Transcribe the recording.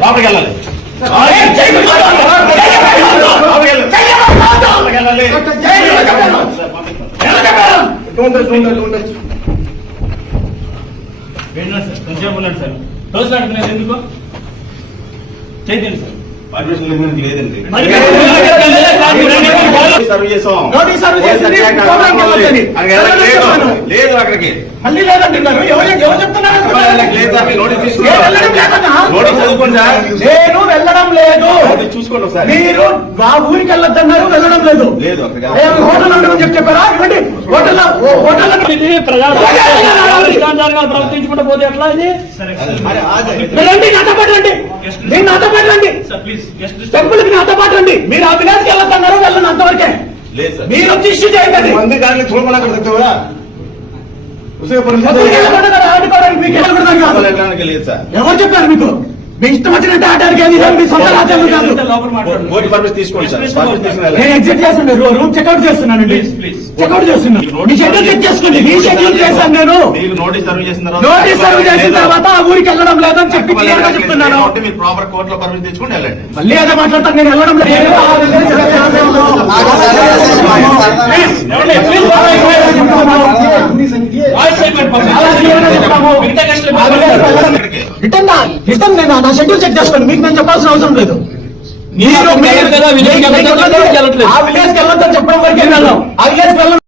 లోపలికి వెళ్ళాలి. కొంచెంసేపు ఉన్నాడు సార్. రోజు అడుగుతున్నారు ఎందుకు చేయండి సార్. పర్మిషన్ లేదండి. లేదు అక్కడికి మళ్ళీ లేదంటున్నారు. ఎవరు చెప్తున్నారు? నేను వెళ్ళడం లేదు. చూసుకోండి సార్. మీరు మా ఊరికి వెళ్ళొద్దన్నారు, వెళ్ళడం లేదు. లేదు హోటల్ ఉండమని చెప్పారా? ఇవ్వండి. ప్రవర్తించుకుంటూ పోతే ఎట్లా? ఇది రండి, నాతో పాటు రండి. నేను నాతో పాటు రండి. టెంపుల్కి నాతో పాటు రండి. మీరు ఆ విలేజ్కి వెళ్ళొద్దన్నారు, వెళ్ళండి అంతవరకే. మీరు వచ్చి ఇష్యూ చేయండి. ఎవరు చెప్పారు మీకు? మీ ఇష్టం వచ్చినట్టు ఆటానికి మీ సొంత రాజ్యాలు కాదు. నేను ఎగ్జిట్ చేస్తాను, రూమ్ చెక్అౌట్ చేస్తున్నానండి. చెక్అౌట్ చేస్తున్నాను. మీ షెడ్యూల్ చెక్ చేసుకోండి. మీ షెడ్యూల్ చేశాను నేను. నోటీస్ సర్వ్ చేసిన తర్వాత ఆ ఊరికి వెళ్ళడం లేదని చెప్పి క్లియర్గా చెప్తున్నాను. మళ్ళీ అదే మాట్లాడతాను. నేను వెళ్ళడం లేదు. రిటర్న్ నేను నా షెడ్యూల్ చెక్ చేసుకోండి. మీకు నేను చెప్పాల్సిన అవసరం లేదు. మీరు ఆ విలేజ్కి వెళ్ళొద్దని చెప్పడం వరకే వెళ్ళాం. ఆ విలేజ్కి వెళ్ళం.